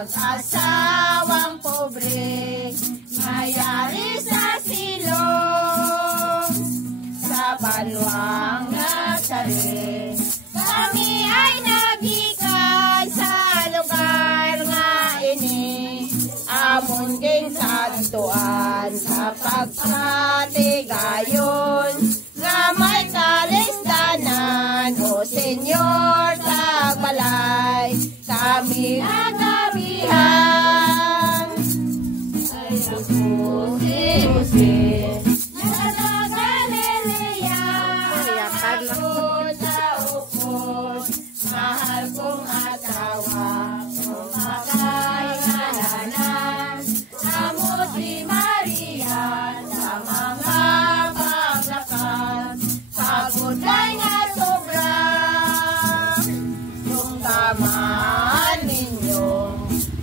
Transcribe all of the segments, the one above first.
mag-asawang pobre, mayari sa silong, sa banwang Nazaret. Kami ay nagikan sa lugar nga ini, amon king santuan sa pagkatigayon, nga may kalisdanan, o Senyor tagbalay, kami nagabihan. Ay ako si Jose, nasa Galilea, ako sa upos, mahal kong asawa, kumakay ngalanan, amo si Maria, sa mga paglakad, pagod ay nga sobra, yung tamaan ninyo,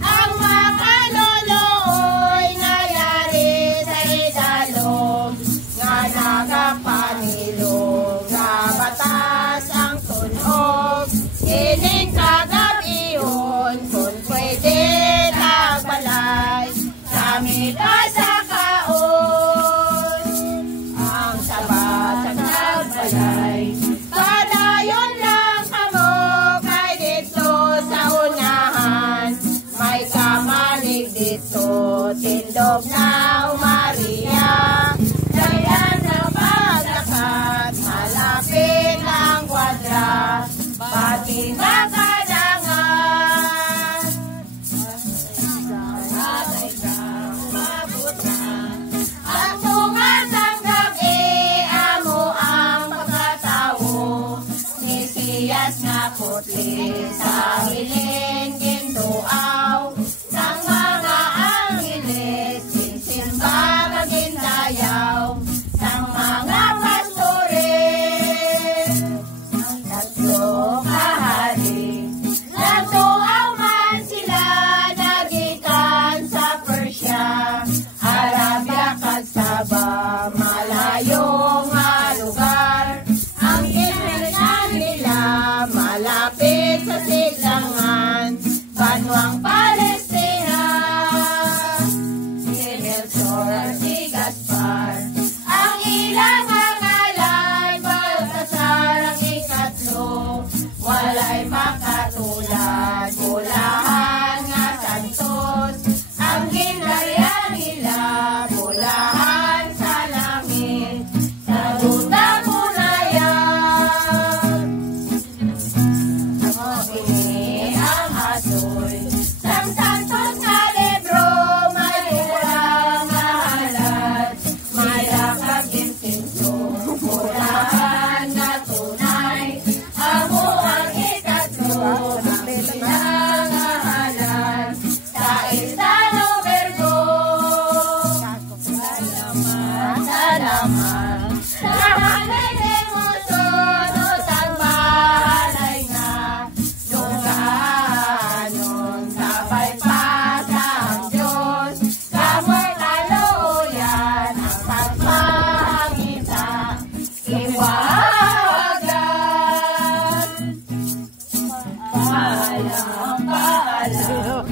ang makaloloy nayari sa idalog, nga nagapanilog, nga batas ang tunog, kining kagabihon, kung pwede tagbalay, kami kasakaon, ang sabat sa tagbalay. Padayon lang kamo kay dito sa unahan, may kamalig dito, tindog na Maria, dayan sa paglakad, malapit ang kwadra, pati nakadangan, atay kang mabutan, ang tungas ang gabi, amo ang pagkatawo, Mesiyas nga putli, sa hiling gintuaw, ng mga angeles, sinsimba kagindayaw, ng mga pastores, ang tatlo kahari, nagtuaw man sila, nagikan sa Persia, Arabia kag Saba, malayo nga lugar, ang kinainan nila, malapit sa silangan, banwang Palestina, si Melchor at si Gaspar, ang ilang ngalan, Baltasar ang ikatlo, walay makatulad, bulahan nga santos, ang ginaryan nila, bulahan sa langit, sa duta punayan. Ini ang asoy, sang santos nga libro, may urang nga halad, may lakag insinso, bulahan nga tunay, amo ang ikatlo, ang pinangahalan, sa isang Virgo. Salamat, salamat, sa kaniling uson, o tagbahalay nga, luganon, sabay pa sa Diyos, kamoy kaluyan, ang pagpahangita, iwagan. Paalam, paalam,